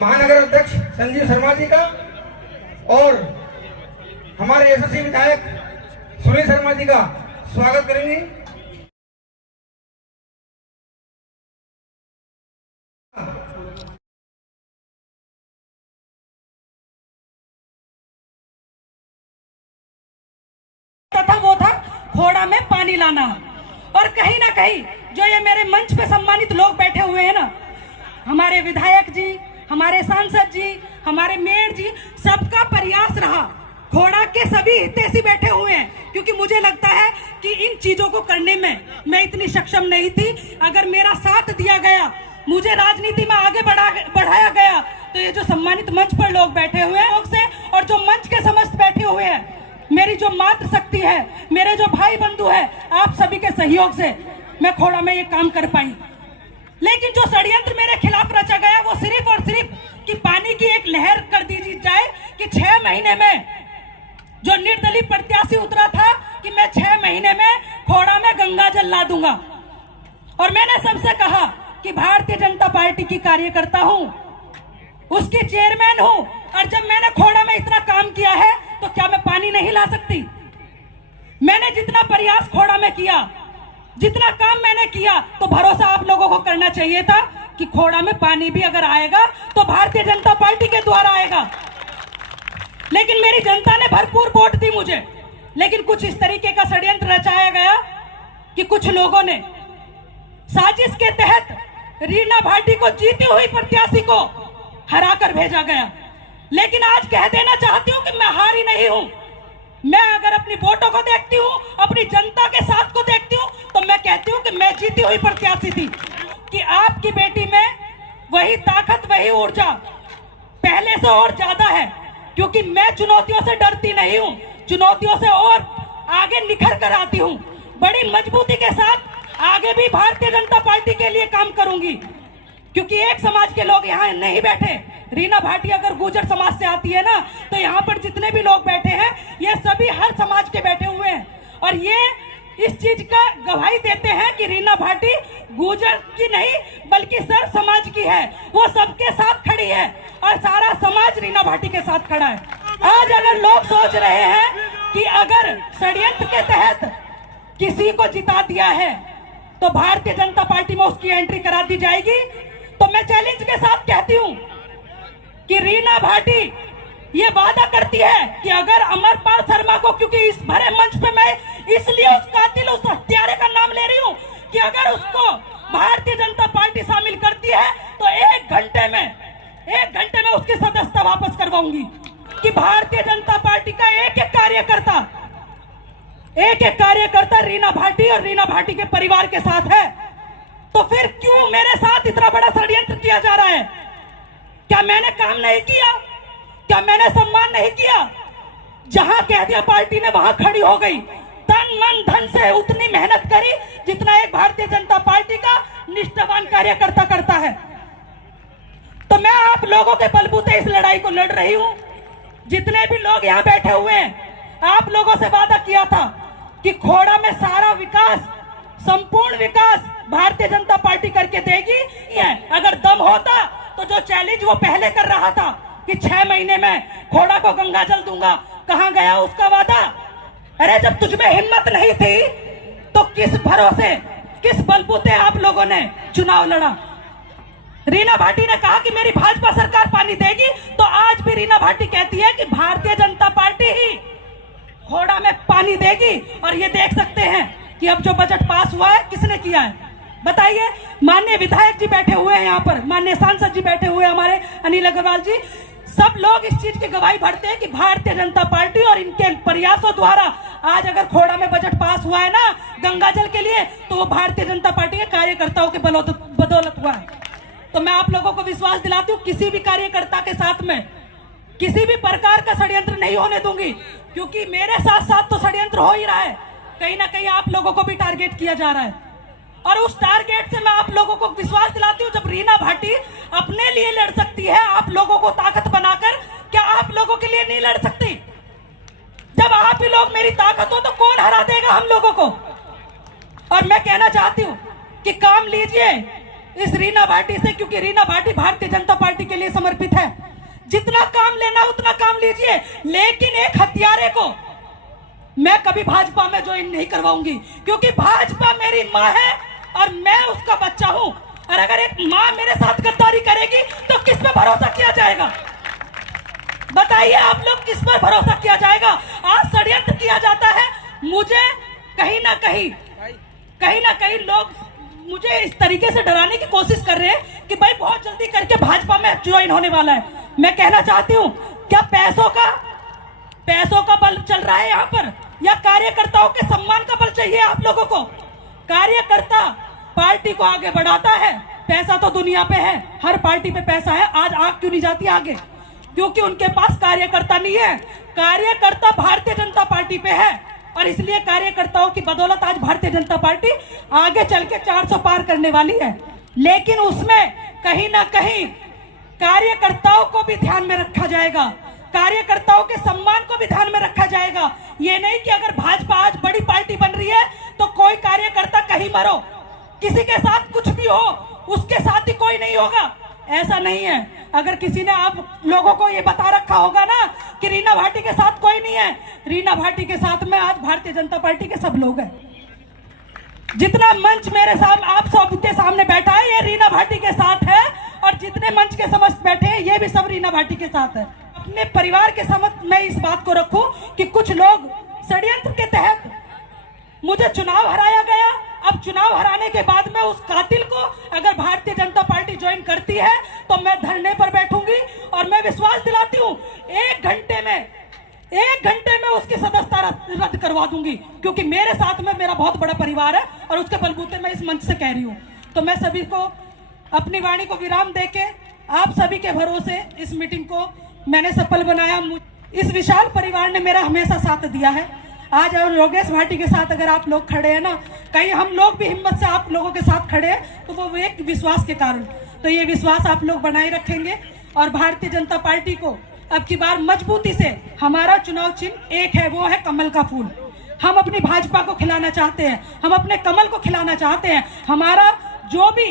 महानगर अध्यक्ष संजीव शर्मा जी का और हमारे यशस्वी विधायक सुनील शर्मा जी का स्वागत करेंगे। तथा वो था घोड़ा में पानी लाना। और कहीं ना कहीं जो ये मेरे मंच पे सम्मानित लोग बैठे हुए हैं ना, हमारे विधायक जी, हमारे सांसद जी, हमारे मेयर जी, सबका प्रयास रहा। घोड़ा के सभी हितैषी बैठे हुए हैं, क्योंकि मुझे लगता है कि इन चीजों को करने में मैं इतनी सक्षम नहीं थी। अगर मेरा साथ दिया गया, मुझे राजनीति में आगे बढ़ाया गया, तो ये जो सम्मानित मंच पर लोग बैठे हुए हैं से और जो मंच के समस्त बैठे हुए हैं, मेरी जो मातृ शक्ति है, मेरे जो भाई बंधु है, आप सभी के सहयोग से मैं घोड़ा में ये काम कर पाई। लेकिन जो षड्यंत्र मेरे खिलाफ रचा गया वो सिर्फ और सिर्फ कि पानी की एक लहर कर दी जाए कि 6 महीने में जो निर्दलीय प्रत्याशी उतरा था कि मैं 6 महीने में घोड़ा में गंगा जल ला दूंगा। और मैंने सबसे कहा कि भारतीय जनता पार्टी की कार्यकर्ता हूं, उसकी चेयरमैन हूं, और जब मैंने घोड़ा में इतना काम किया है तो क्या मैं पानी नहीं ला सकती? मैंने जितना प्रयास घोड़ा में किया, जितना काम मैंने किया, तो भरोसा आप लोगों को करना चाहिए था कि घोड़ा में पानी भी अगर आएगा तो भारतीय जनता पार्टी के द्वारा आएगा। लेकिन मेरी जनता ने भरपूर वोट दी मुझे, लेकिन कुछ इस तरीके का षड्यंत्र रचाया गया कि कुछ लोगों ने साजिश के तहत रीना भाटी को जीती हुई प्रत्याशी को हरा कर भेजा गया। लेकिन आज कह देना चाहती हूं कि मैं हारी नहीं हूं। मैं अगर अपनी वोटों को देखती हूं, अपनी जनता के साथ को देखती हूं, तो मैं कहती हूं कि मैं जीती हुई प्रत्याशी थी। कि आपकी बेटी में वही ताकत, वही ऊर्जा पहले से और ज्यादा है, क्योंकि मैं चुनौतियों से डरती नहीं हूं, चुनौतियों से और आगे निखर कर आती हूं। बड़ी मजबूती के साथ आगे भी भारतीय जनता पार्टी के लिए काम करूंगी, क्योंकि एक समाज के लोग यहाँ नहीं बैठे। रीना भाटी अगर गुर्जर समाज से आती है ना, तो यहाँ पर जितने भी लोग बैठे हैं ये सभी हर समाज के बैठे हुए हैं, और ये इस चीज का गवाही देते हैं कि रीना भाटी गुर्जर की नहीं बल्कि सर समाज की है। वो सबके साथ खड़ी है और सारा समाज रीना भाटी के साथ खड़ा है। आज अगर लोग सोच रहे हैं कि अगर षड्यंत्र के तहत किसी को जिता दिया है तो भारतीय जनता पार्टी में उसकी एंट्री करा दी जाएगी, तो मैं चैलेंज के साथ कहती हूं कि रीना भाटी ये वादा करती है कि अगर अमरपाल शर्मा को, क्योंकि इस भरे मंच पे मैं इसलिए उस कातिल, उस हत्यारे का नाम ले रही हूं कि अगर उसको भारतीय जनता पार्टी शामिल करती है तो 1 घंटे में उसकी सदस्यता वापस करवाऊंगी। कि भारतीय जनता पार्टी का एक एक कार्यकर्ता रीना भाटी और रीना भाटी के परिवार के साथ है, तो फिर क्यों मेरे साथ इतना बड़ा षड्यंत्र किया जा रहा है? क्या मैंने काम नहीं किया? क्या मैंने सम्मान नहीं किया? जहां कह दिया पार्टी ने वहां खड़ी हो गई, तन मन धन से उतनी मेहनत करी जितना एक भारतीय जनता पार्टी का निष्ठावान कार्यकर्ता करता है। तो मैं आप लोगों के बलबूते इस लड़ाई को लड़ रही हूं। जितने भी लोग यहाँ बैठे हुए हैं, आप लोगों से वादा किया था कि घोड़ा में सारा विकास, संपूर्ण विकास भारतीय जनता पार्टी करके देगी। अगर दम होता तो जो चैलेंज वो पहले कर रहा था कि 6 महीने में घोड़ा को गंगा जल दूंगा, कहां गया उसका वादा? अरे जब तुझ में हिम्मत नहीं थी तो किस भरोसे, किस बलबूते आप लोगों ने चुनाव लड़ा? रीना भाटी ने कहा कि मेरी भाजपा सरकार पानी देगी, तो आज भी रीना भाटी कहती है कि भारतीय जनता पार्टी ही घोड़ा में पानी देगी। और ये देख सकते हैं कि अब जो बजट पास हुआ है किसने किया है, बताइए? माननीय विधायक जी बैठे हुए हैं यहाँ पर, माननीय सांसद जी बैठे हुए हैं, हमारे अनिल अग्रवाल जी, सब लोग इस चीज की गवाही भरते हैं कि भारतीय जनता पार्टी और इनके प्रयासों द्वारा आज अगर घोड़ा में बजट पास हुआ है ना गंगा जल के लिए, तो वो भारतीय जनता पार्टी के कार्यकर्ताओं के बदौलत हुआ है। तो मैं आप लोगों को विश्वास दिलाती हूँ, किसी भी कार्यकर्ता के साथ में किसी भी प्रकार का षड्यंत्र नहीं होने दूंगी, क्योंकि मेरे साथ साथ तो षड्यंत्र हो ही रहा है। कहीं ना कहीं आप लोगों को भी टारगेट किया जा रहा है, और उस टारगेट से मैं आप लोगों को विश्वास दिलाती हूँ, जब रीना भाटी अपने लिए लड़ सकती है आप लोगों को ताकत बनाकर, क्या आप लोगों के लिए नहीं लड़ सकती? जब आप ही लोग मेरी ताकत हो तो कौन हरा देगा हम लोगों को? और मैं कहना चाहती हूँ कि काम लीजिए, इस रीना भाटी से, क्योंकि रीना भाटी भारतीय जनता पार्टी के लिए समर्पित है। जितना काम लेना उतना काम लीजिए, लेकिन एक हत्यारे को मैं कभी भाजपा में ज्वाइन नहीं करवाऊंगी, क्योंकि भाजपा मेरी माँ है और मैं उसका बच्चा हूं। और अगर एक माँ मेरे साथ गद्दारी करेगी तो किस पे भरोसा किया जाएगा? बताइए आप लोग, किस पर भरोसा किया जाएगा? आज षड्यंत्र किया जाता है। मुझे कहीं ना कहीं लोग मुझे इस तरीके से डराने की कोशिश कर रहे हैं कि भाई बहुत जल्दी करके भाजपा में ज्वाइन होने वाला है। मैं कहना चाहती हूँ, क्या पैसों का बल चल रहा है यहाँ पर, या कार्यकर्ताओं के सम्मान का बल चाहिए आप लोगों को? कार्यकर्ता पार्टी को आगे बढ़ाता है। पैसा तो दुनिया पे है, हर पार्टी पे पैसा है। आज आग क्यों नहीं जाती आगे? क्योंकि उनके पास कार्यकर्ता नहीं है। कार्यकर्ता भारतीय जनता पार्टी पे है और इसलिए कार्यकर्ताओं की बदौलत आज भारतीय जनता पार्टी आगे चल के 400 पार करने वाली है। लेकिन उसमें कहीं ना कहीं कार्यकर्ताओं को भी ध्यान में रखा जाएगा, कार्यकर्ताओं के सम्मान को भी ध्यान में रखा जाएगा। ये नहीं कि अगर भाजपा आज बड़ी पार्टी बन रही है तो कोई कार्यकर्ता कहीं मरो, किसी के साथ कुछ भी हो उसके साथ ही कोई नहीं होगा, ऐसा नहीं है। अगर किसी ने आप लोगों को ये बता रखा होगा ना कि रीना भाटी के साथ कोई नहीं है, रीना भाटी के साथ में आज भारतीय जनता पार्टी के सब लोग हैं। जितना मंच मेरे सामने आप सबके सामने बैठा है ये रीना भाटी के साथ है, और जितने मंच के समस्त बैठे हैं ये भी सब रीना भाटी के साथ है। अपने परिवार के समस्त मैं इस बात को रखूं कि कुछ लोग षड्यंत्र के तहत मुझे चुनाव हराया गया। अब चुनाव हराने के बाद में उस कातिल को अगर भारतीय जनता पार्टी ज्वाइन करती है तो मैं धरने पर बैठूंगी और मैं विश्वास दिलाती हूं 1 घंटे में उसकी सदस्यता रद्द करवा दूंगी, क्योंकि मेरे साथ में मेरा बहुत बड़ा परिवार है और उसके बलबूते मैं इस मंच से कह रही हूं। तो मैं सभी को अपनी वाणी को विराम देके आप सभी के भरोसे इस मीटिंग को मैंने सफल बनाया। इस विशाल परिवार ने मेरा हमेशा साथ दिया है। आज और योगेश भाटी के साथ अगर आप लोग खड़े हैं ना, कहीं हम लोग भी हिम्मत से आप लोगों के साथ खड़े हैं तो वो एक विश्वास के कारण। तो ये विश्वास आप लोग बनाए रखेंगे और भारतीय जनता पार्टी को अब की बार मजबूती से, हमारा चुनाव चिन्ह एक है, वो है कमल का फूल। हम अपनी भाजपा को खिलाना चाहते हैं, हम अपने कमल को खिलाना चाहते हैं। हमारा जो भी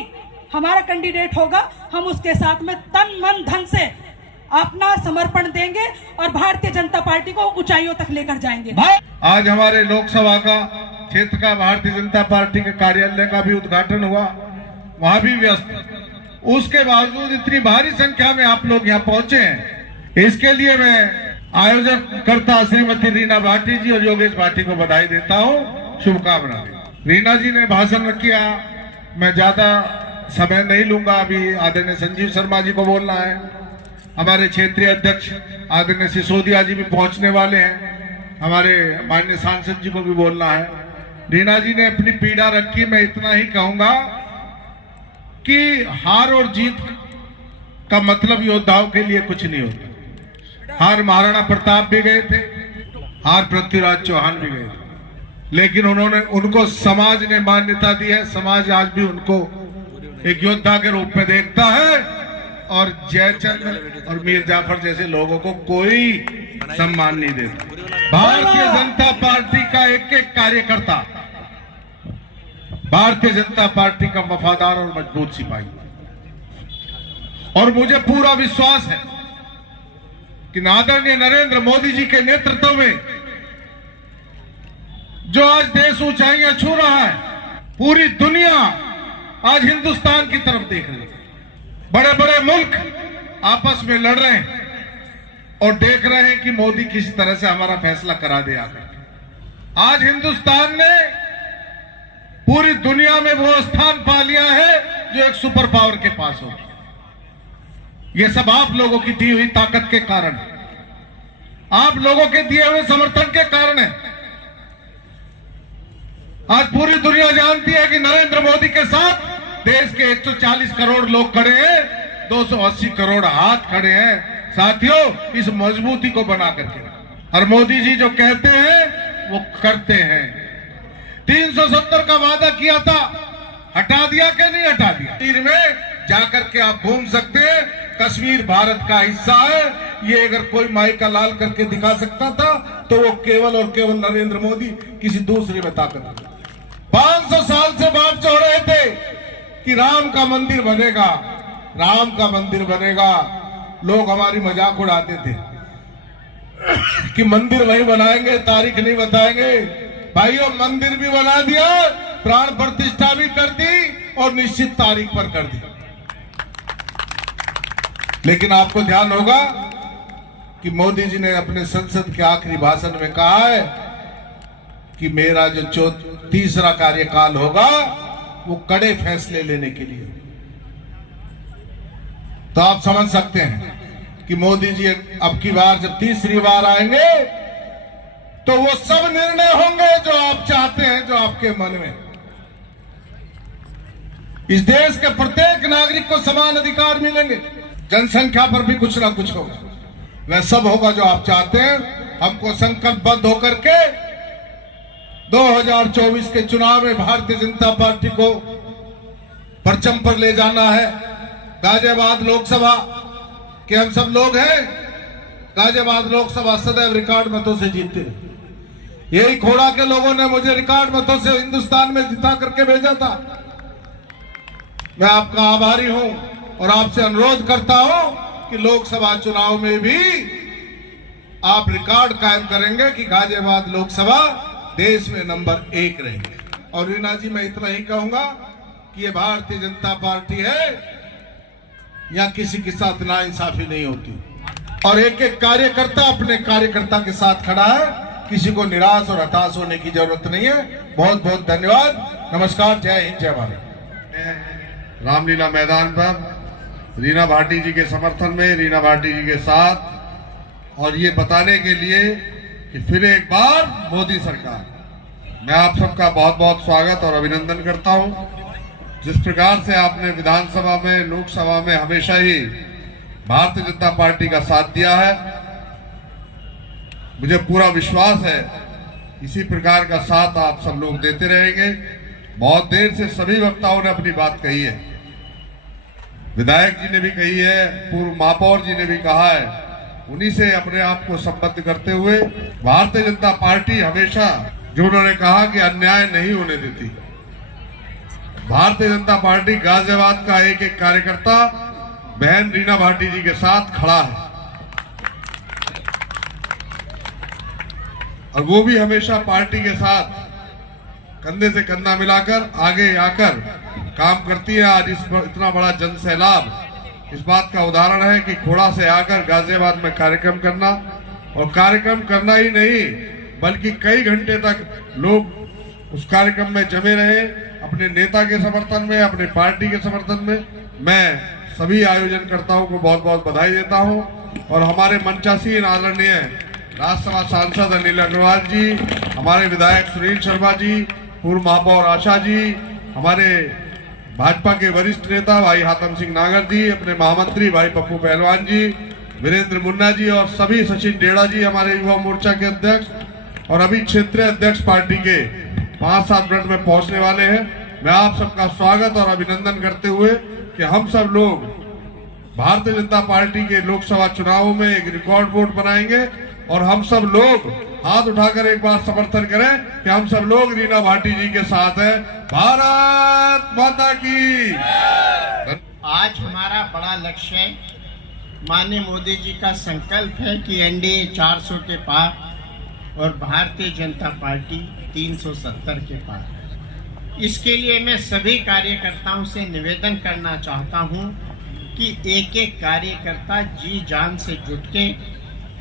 हमारा कैंडिडेट होगा हम उसके साथ में तन मन धन से अपना समर्पण देंगे और भारतीय जनता पार्टी को ऊंचाइयों तक लेकर जाएंगे। आज हमारे लोकसभा का क्षेत्र का भारतीय जनता पार्टी के कार्यालय का भी उद्घाटन हुआ, वहां भी व्यस्त। उसके बावजूद इतनी भारी संख्या में आप लोग यहाँ पहुंचे हैं, इसके लिए मैं आयोजक करता श्रीमती रीना भाटी जी और योगेश भाटी को बधाई देता हूँ, शुभकामनाएं। रीना जी ने भाषण किया, मैं ज्यादा समय नहीं लूंगा। अभी आदरणीय संजीव शर्मा जी को बोलना है, हमारे क्षेत्रीय अध्यक्ष आदरणीय सिसोदिया जी भी पहुंचने वाले हैं, हमारे माननीय सांसद जी को भी बोलना है। रीना जी ने अपनी पीड़ा रखी। मैं इतना ही कहूंगा कि हार और जीत का मतलब योद्धाओं के लिए कुछ नहीं होता। हार महाराणा प्रताप भी गए थे, हार पृथ्वीराज चौहान भी गए थे, लेकिन उनको समाज ने मान्यता दी है। समाज आज भी उनको एक योद्धा के रूप में देखता है और जयचंद और मीर जाफर जैसे लोगों को कोई सम्मान नहीं देता। भारतीय जनता पार्टी का एक एक कार्यकर्ता भारतीय जनता पार्टी का वफादार और मजबूत सिपाही, और मुझे पूरा विश्वास है कि आदरणीय नरेंद्र मोदी जी के नेतृत्व में जो आज देश ऊंचाइयां छू रहा है, पूरी दुनिया आज हिंदुस्तान की तरफ देख रही है। बड़े बड़े मुल्क आपस में लड़ रहे हैं और देख रहे हैं कि मोदी किस तरह से हमारा फैसला करा दे आगे। आज हिंदुस्तान ने पूरी दुनिया में वो स्थान पा लिया है जो एक सुपर पावर के पास हो। ये सब आप लोगों की दी हुई ताकत के कारण, आप लोगों के दिए हुए समर्थन के कारण है। आज पूरी दुनिया जानती है कि नरेंद्र मोदी के साथ देश के 140 करोड़ लोग खड़े हैं, 280 करोड़ हाथ खड़े हैं। साथियों, इस मजबूती को बना करके, और मोदी जी जो कहते हैं वो करते हैं। 370 का वादा किया था, हटा दिया कि नहीं हटा दिया? कश्मीर में जाकर के आप घूम सकते हैं, कश्मीर भारत का हिस्सा है। ये अगर कोई माई का लाल करके दिखा सकता था तो वो केवल और केवल नरेंद्र मोदी किसी दूसरे में ताकत। 500 साल से बात हो रहे थे कि राम का मंदिर बनेगा, राम का मंदिर बनेगा। लोग हमारी मजाक उड़ाते थे कि मंदिर वही बनाएंगे, तारीख नहीं बताएंगे। भाइयों, मंदिर भी बना दिया, प्राण प्रतिष्ठा भी कर दी और निश्चित तारीख पर कर दी। लेकिन आपको ध्यान होगा कि मोदी जी ने अपने संसद के आखिरी भाषण में कहा है कि मेरा जो तीसरा कार्यकाल होगा वो कड़े फैसले लेने के लिए। तो आप समझ सकते हैं कि मोदी जी अब की बार जब तीसरी बार आएंगे तो वो सब निर्णय होंगे जो आप चाहते हैं, जो आपके मन में। इस देश के प्रत्येक नागरिक को समान अधिकार मिलेंगे। जनसंख्या पर भी कुछ ना कुछ होगा, वह सब होगा जो आप चाहते हैं। हमको संकल्पबद्ध होकर के 2024 के चुनाव में भारतीय जनता पार्टी को परचम पर ले जाना है। गाजियाबाद लोकसभा के हम सब लोग हैं। गाजियाबाद लोकसभा सदैव रिकॉर्ड मतों से जीतते। यही खोड़ा के लोगों ने मुझे रिकॉर्ड मतों से हिंदुस्तान में जिता करके भेजा था। मैं आपका आभारी हूं और आपसे अनुरोध करता हूं कि लोकसभा चुनाव में भी आप रिकॉर्ड कायम करेंगे कि गाजियाबाद लोकसभा देश में नंबर 1 रहेगी। और रीना जी, मैं इतना ही कहूंगा कि ये भारतीय जनता पार्टी है, या किसी के साथ नाइंसाफी नहीं होती और एक एक कार्यकर्ता अपने कार्यकर्ता के साथ खड़ा है। किसी को निराश और हताश होने की जरूरत नहीं है। बहुत बहुत धन्यवाद। नमस्कार। जय हिंद, जय भारत। रामलीला मैदान पर रीना भाटी जी के समर्थन में, रीना भाटी जी के साथ, और ये बताने के लिए कि फिर एक बार मोदी सरकार। मैं आप सबका बहुत बहुत स्वागत और अभिनंदन करता हूं। जिस प्रकार से आपने विधानसभा में, लोकसभा में हमेशा ही भारतीय जनता पार्टी का साथ दिया है, मुझे पूरा विश्वास है इसी प्रकार का साथ आप सब लोग देते रहेंगे। बहुत देर से सभी वक्ताओं ने अपनी बात कही है, विधायक जी ने भी कही है, पूर्व महापौर जी ने भी कहा है। उन्हीं से अपने आप को संबद्ध करते हुए भारतीय जनता पार्टी हमेशा, जो उन्होंने कहा कि अन्याय नहीं होने देती, भारतीय जनता पार्टी गाजियाबाद का एक एक कार्यकर्ता बहन रीना भाटी जी के साथ खड़ा है और वो भी हमेशा पार्टी के साथ कंधे से कंधा मिलाकर आगे आकर काम करती है। आज इस इतना बड़ा जन सैलाब इस बात का उदाहरण है कि खोड़ा से आकर गाजियाबाद में कार्यक्रम करना, और कार्यक्रम करना ही नहीं बल्कि कई घंटे तक लोग उस कार्यक्रम में जमे रहे, अपने नेता के समर्थन में, अपने पार्टी के समर्थन में। मैं सभी आयोजनकर्ताओं को बहुत बहुत बधाई देता हूं और हमारे मंचासीन आदरणीय राज्यसभा सांसद अनिल अग्रवाल जी, हमारे विधायक सुनील शर्मा जी, पूर्व महापौर आशा जी, हमारे भाजपा के वरिष्ठ नेता भाई हातम सिंह नागर जी, अपने महामंत्री भाई पप्पू पहलवान जी, वीरेंद्र मुन्ना जी और सभी सचिन डेड़ा जी, हमारे युवा मोर्चा के अध्यक्ष, और अभी क्षेत्रीय अध्यक्ष पार्टी के 5-7 मिनट में पहुंचने वाले हैं। मैं आप सबका स्वागत और अभिनंदन करते हुए कि हम सब लोग भारतीय जनता पार्टी के लोकसभा चुनावों में एक रिकॉर्ड वोट बनाएंगे और हम सब लोग हाथ उठाकर एक बार समर्थन करें कि हम सब लोग रीना भाटी जी के साथ हैं। भारत माता की। आज हमारा बड़ा लक्ष्य है, माननीय मोदी जी का संकल्प है कि एनडीए 400 के पार और भारतीय जनता पार्टी 370 के पार। इसके लिए मैं सभी कार्यकर्ताओं से निवेदन करना चाहता हूं कि एक एक कार्यकर्ता जी जान से जुट के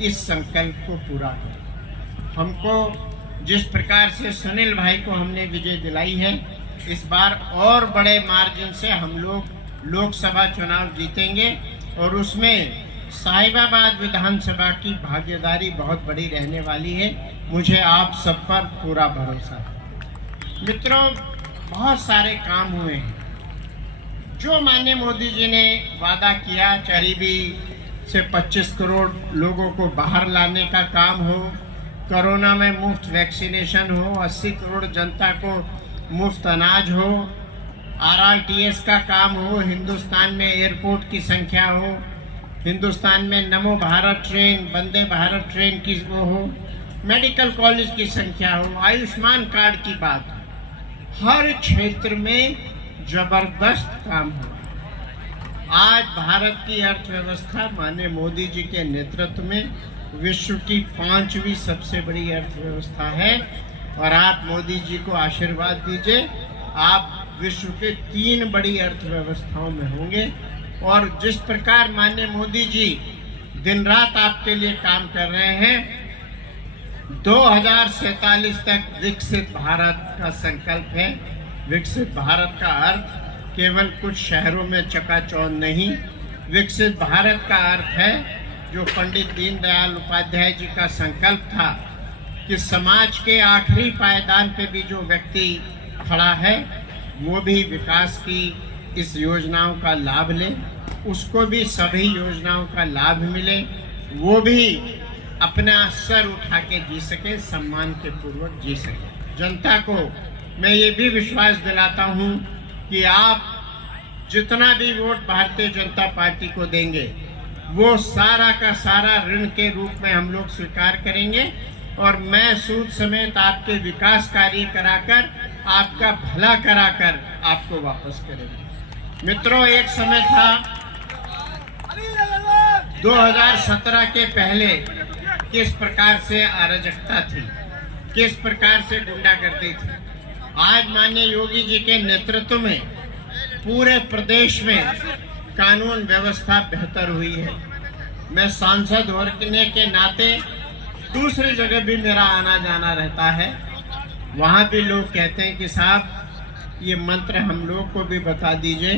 इस संकल्प को पूरा करें। हमको जिस प्रकार से सुनील भाई को हमने विजय दिलाई है, इस बार और बड़े मार्जिन से हम लोग लोकसभा चुनाव जीतेंगे और उसमें साहिबाबाद विधानसभा की भागीदारी बहुत बड़ी रहने वाली है। मुझे आप सब पर पूरा भरोसा है। मित्रों, बहुत सारे काम हुए हैं जो माननीय मोदी जी ने वादा किया। करीबी से 25 करोड़ लोगों को बाहर लाने का काम हो, कोरोना में मुफ्त वैक्सीनेशन हो, 80 करोड़ जनता को मुफ्त अनाज हो, RRTS का काम हो, हिंदुस्तान में एयरपोर्ट की संख्या हो, हिंदुस्तान में नमो भारत ट्रेन, वंदे भारत ट्रेन की वो हो, मेडिकल कॉलेज की संख्या हो, आयुष्मान कार्ड की बात हो। हर क्षेत्र में जबरदस्त काम हुआ। आज भारत की अर्थव्यवस्था माननीय मोदी जी के नेतृत्व में विश्व की 5वीं सबसे बड़ी अर्थव्यवस्था है और आप मोदी जी को आशीर्वाद दीजिए, आप विश्व के 3 बड़ी अर्थव्यवस्थाओं में होंगे। और जिस प्रकार माननीय मोदी जी दिन रात आपके लिए काम कर रहे हैं, 2047 तक विकसित भारत का संकल्प है। विकसित भारत का अर्थ केवल कुछ शहरों में चकाचौंध नहीं, विकसित भारत का अर्थ है जो पंडित दीनदयाल उपाध्याय जी का संकल्प था कि समाज के आखिरी पायदान पे भी जो व्यक्ति खड़ा है वो भी विकास की इस योजनाओं का लाभ ले, उसको भी सभी योजनाओं का लाभ मिले, वो भी अपना सर उठा के जी सके, सम्मान के पूर्वक जी सके। जनता को मैं ये भी विश्वास दिलाता हूँ कि आप जितना भी वोट भारतीय जनता पार्टी को देंगे वो सारा का सारा ऋण के रूप में हम लोग स्वीकार करेंगे और मैं सूद समेत आपके विकास कार्य कराकर, आपका भला कराकर आपको वापस करेंगे। मित्रों, एक समय था 2017 के पहले किस प्रकार से अराजकता थी, किस प्रकार से गुंडागर्दी थी। आज माननीय योगी जी के नेतृत्व में पूरे प्रदेश में कानून व्यवस्था बेहतर हुई है। मैं सांसद होने के नाते दूसरी जगह भी मेरा आना जाना रहता है, वहाँ भी लोग कहते हैं कि साहब ये मंत्र हम लोग को भी बता दीजिए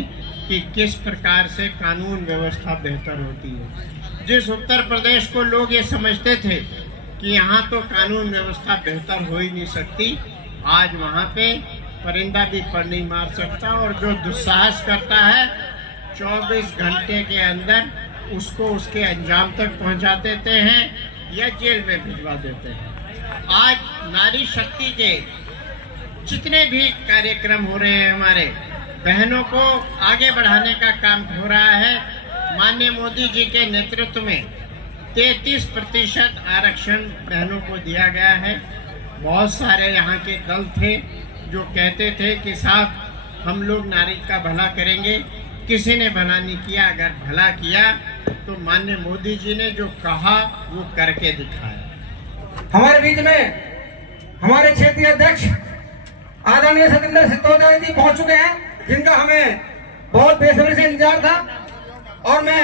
कि किस प्रकार से कानून व्यवस्था बेहतर होती है। जिस उत्तर प्रदेश को लोग ये समझते थे कि यहाँ तो कानून व्यवस्था बेहतर हो ही नहीं सकती, आज वहाँ पे परिंदा भी पर नहीं मार सकता और जो दुस्साहस करता है 24 घंटे के अंदर उसको उसके अंजाम तक पहुँचा देते हैं या जेल में भिजवा देते हैं। आज नारी शक्ति के जितने भी कार्यक्रम हो रहे हैं, हमारे बहनों को आगे बढ़ाने का काम हो रहा है। माननीय मोदी जी के नेतृत्व में 33% आरक्षण बहनों को दिया गया है। बहुत सारे यहाँ के दल थे जो कहते थे कि साहब हम लोग नारी का भला करेंगे, किसी ने भला नहीं किया। अगर भला किया तो माननीय मोदी जी ने जो कहा वो करके दिखाया। हमारे बीच में हमारे क्षेत्रीय अध्यक्ष आदरणीय सतेंद्र सिद्धोदिया जी पहुंच चुके हैं, जिनका हमें बहुत बेसब्री से इंतजार था। और मैं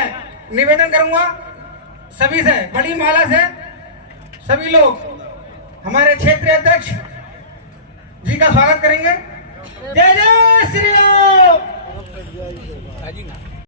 निवेदन करूंगा सभी से, बड़ी माला से सभी लोग हमारे क्षेत्रीय अध्यक्ष जी का स्वागत करेंगे। जय जय श्री राम।